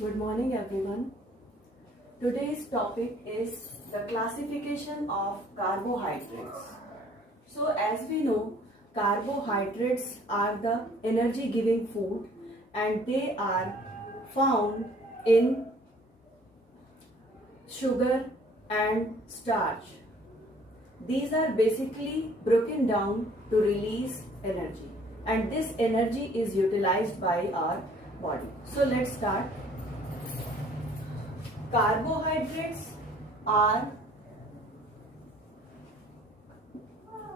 Good morning everyone. Today's topic is the classification of carbohydrates. So as we know, carbohydrates are the energy giving food and they are found in sugar and starch. These are basically broken down to release energy and this energy is utilized by our body. So let's start. Carbohydrates are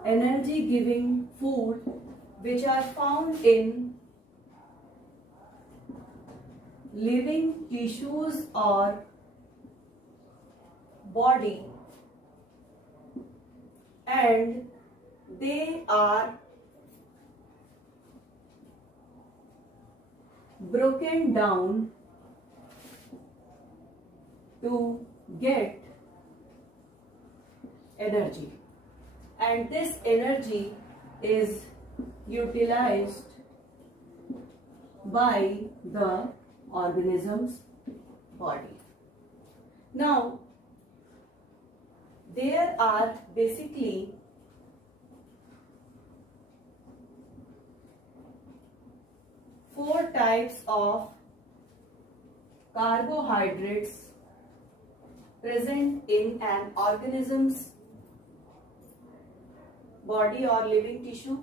energy giving food which are found in living tissues or body, and they are broken down to get energy, and this energy is utilized by the organism's body. Now, there are basically four types of carbohydrates present in an organism's body or living tissue.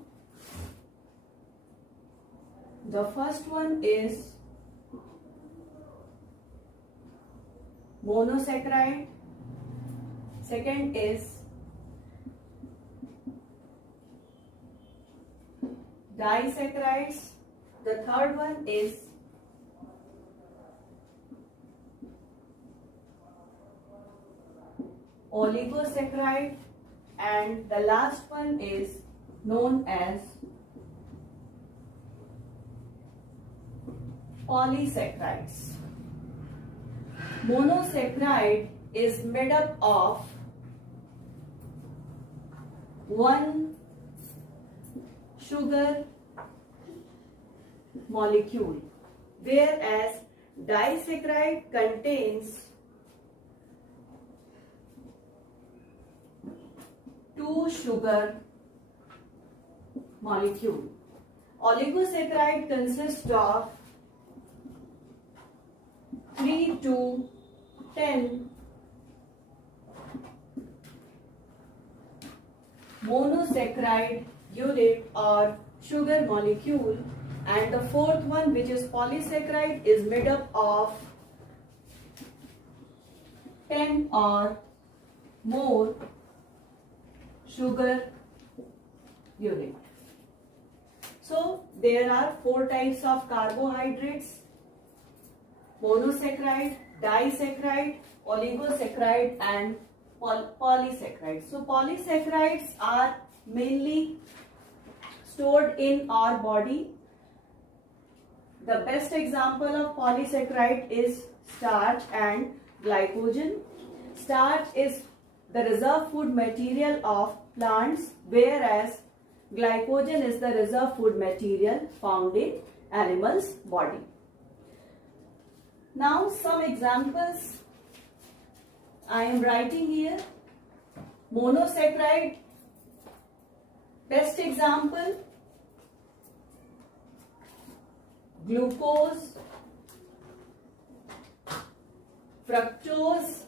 The first one is monosaccharide, second is disaccharides, the third one is oligosaccharide, and the last one is known as polysaccharides. Monosaccharide is made up of one sugar molecule, whereas disaccharide contains two sugar molecule. Oligosaccharide consists of 3 to 10 monosaccharide unit or sugar molecule, and the fourth one, which is polysaccharide, is made up of 10 or more sugar unit. So there are four types of carbohydrates: monosaccharide, disaccharide, oligosaccharide and polysaccharides. So polysaccharides are mainly stored in our body. The best example of polysaccharide is starch and glycogen. Starch is the reserve food material of plants, whereas glycogen is the reserve food material found in animals' body. Now some examples I am writing here. Monosaccharide, best example, glucose, fructose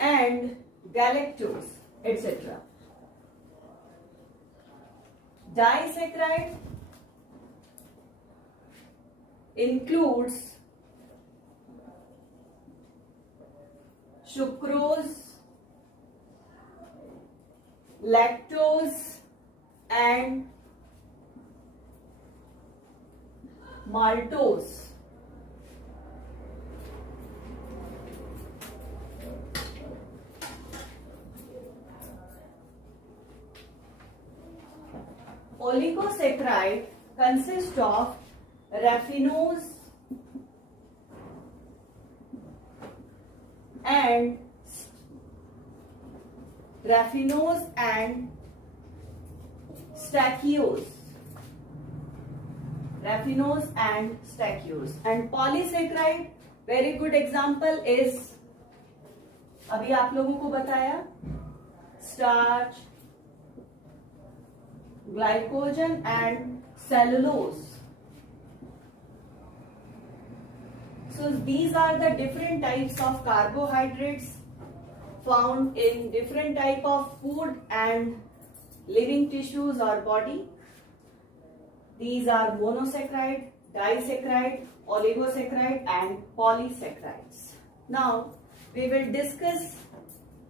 and galactose, etc. Disaccharide includes sucrose, lactose and maltose. Oligosaccharide consists of raffinose and stachyose. Raffinose and stachyose. And polysaccharide very good example is, अभी आप लोगों को बताया, starch, glycogen and cellulose. So these are the different types of carbohydrates found in different type of food and living tissues or body. These are monosaccharide, disaccharide, oligosaccharide and polysaccharides. Now we will discuss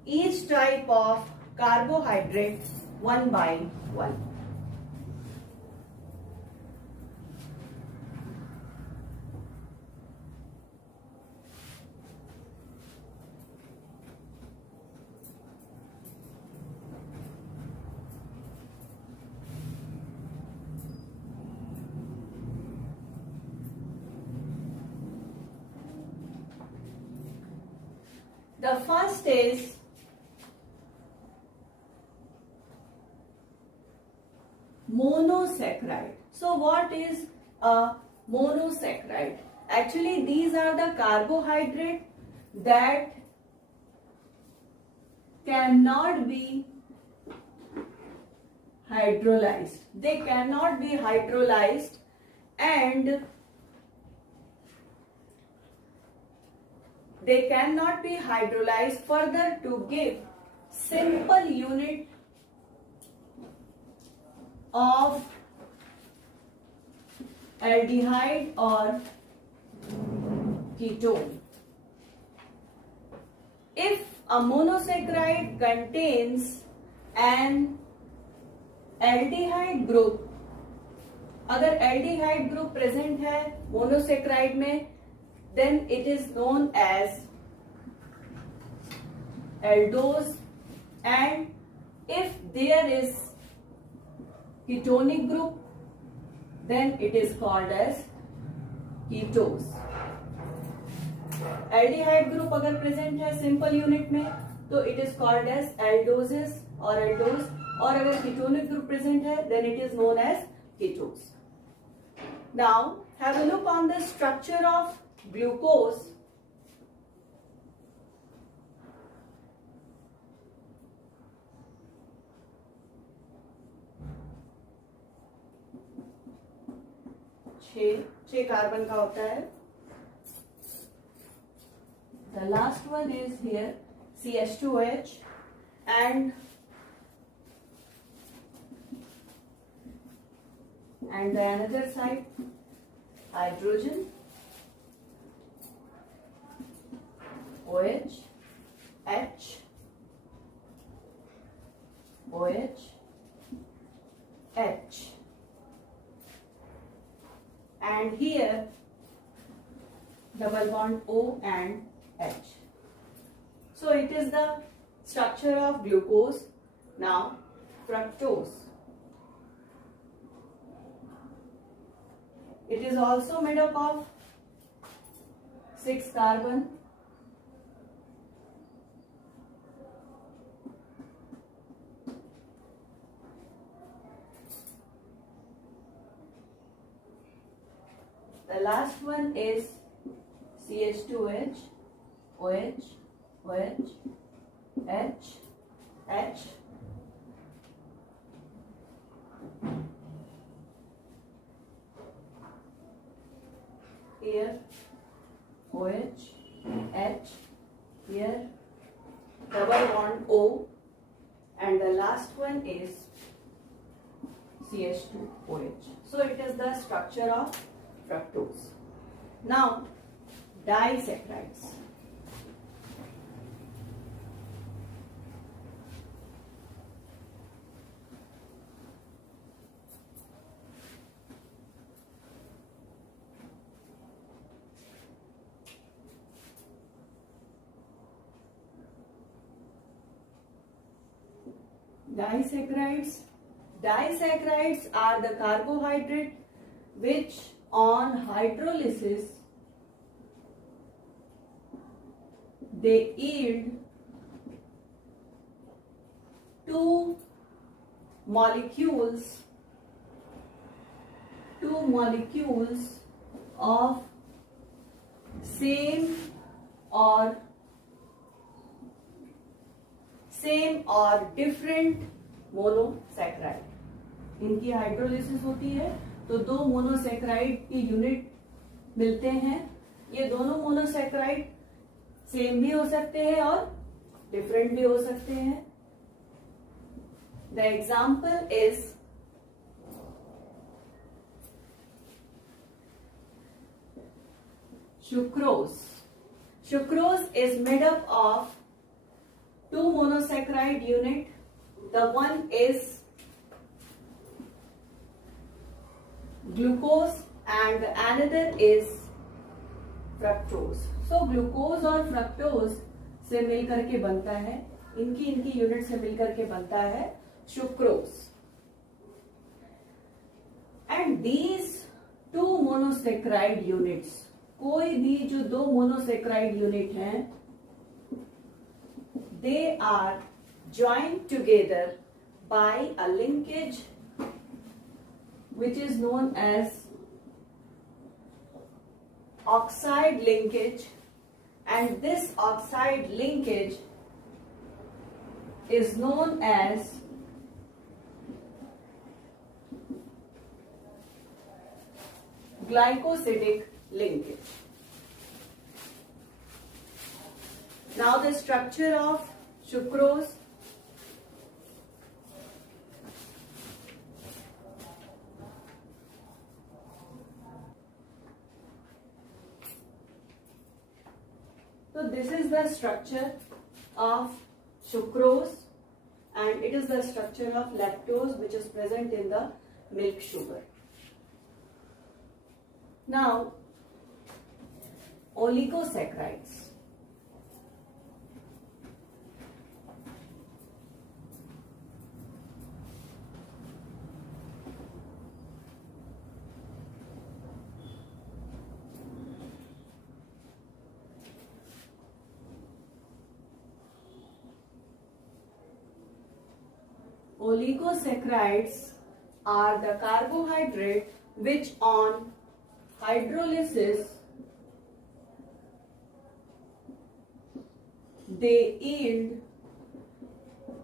each type of carbohydrate one by one. The first is monosaccharide. So what is a monosaccharide? Actually these are the carbohydrates that cannot be hydrolyzed. They cannot be hydrolyzed and they cannot be hydrolyzed further to give simple unit of aldehyde or ketone. If a monosaccharide contains an aldehyde group, अगर aldehyde group present है monosaccharide में, then it is known as aldose, and if there is ketonic group then it is called as ketose. aldehyde group अगर present है simple unit में तो it is called as aldoses or aldose, और अगर ketonic group present है then it is known as ketose. Now have a look on the structure of glucose. छह carbon का होता है. The last one is here CH2OH and the another side hydrogen, OH, H, OH, H, and here double bond O and H. So it is the structure of glucose. Now fructose. It is also made up of 6 carbon. The last one is CH2OH, OH, OH, H, H, here OH, H, here double bond O, and the last one is CH2OH. So it is the structure of fructose. Now disaccharides. Disaccharides are the carbohydrate which on hydrolysis they yield two molecules of same और different monosaccharide, इनकी hydrolysis होती है तो दो monosaccharide की unit मिलते हैं। ये दोनों मोनोसैक्राइड सेम भी हो सकते हैं और डिफरेंट भी हो सकते हैं। The example is sucrose. Sucrose is made up of two monosaccharide unit. The one is glucose and another is fructose. So glucose और fructose से मिलकर के बनता है, इनकी यूनिट से मिलकर के बनता है sucrose. And these two monosaccharide units, कोई भी जो दो मोनोसेक्राइड यूनिट हैं, they are joined together by a linkage which is known as oxide linkage, and this oxide linkage is known as glycosidic linkage. Now the structure of sucrose. So this is the structure of sucrose and it is the structure of lactose which is present in the milk sugar. Now oligosaccharides. Oligosaccharides are the carbohydrate which on hydrolysis they yield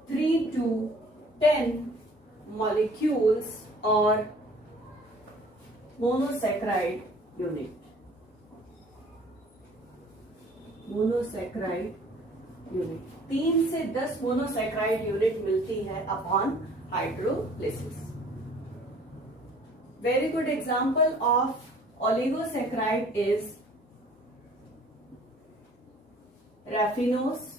3 to 10 molecules or monosaccharide unit. Monosaccharide unit 3 से 10 monosaccharide unit मिलती है upon hydrolysis. Very good example of oligosaccharide is raffinose,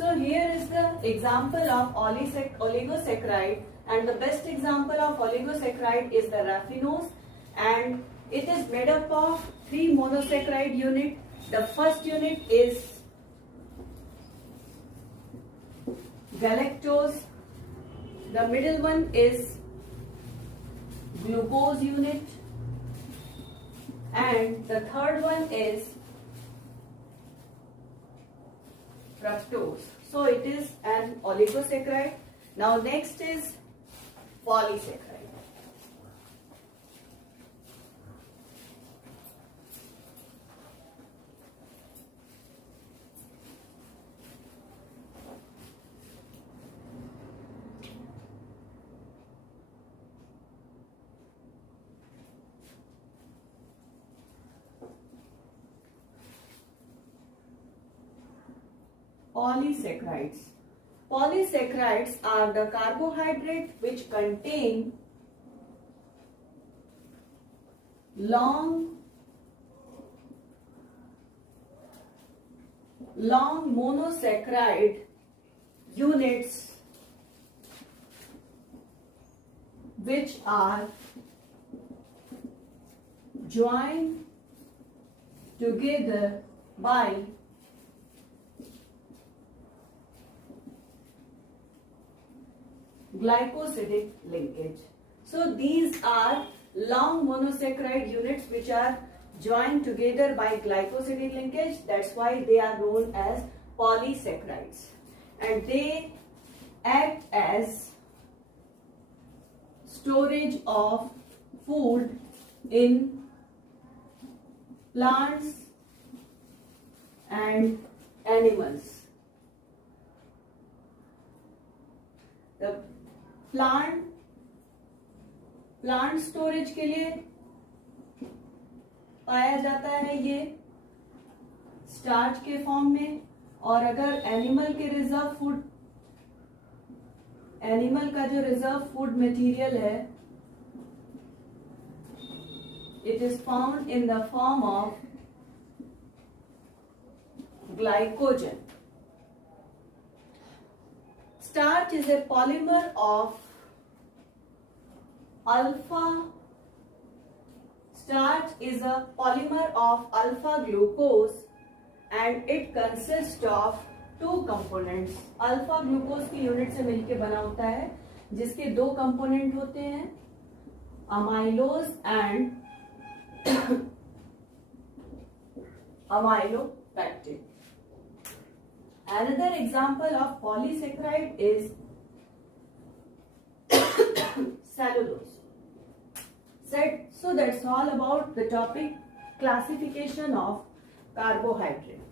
so here is the example of oligosaccharide, and the best example of oligosaccharide is the raffinose, and it is made up of 3 monosaccharide unit. The first unit is galactose, the middle one is glucose unit, and the third one is fructose. So it is an oligosaccharide. Now next is polysaccharide. Polysaccharides. Polysaccharides are the carbohydrate which contain long monosaccharide units which are joined together by glycosidic linkage. So these are long monosaccharide units which are joined together by glycosidic linkage. That's why they are known as polysaccharides, and they act as storage of food in plants and animals. The plant storage के लिए पाया जाता है ये starch के form में, और अगर एनिमल का जो रिजर्व फूड मटेरियल है, it is found in the form of glycogen. Starch is a polymer of alpha glucose, and it consists of two components. Alpha glucose की यूनिट से मिलकर बना होता है, जिसके दो कंपोनेंट होते हैं, amylose and amylopectin. Another example of polysaccharide is cellulose. So that's all about the topic classification of carbohydrate.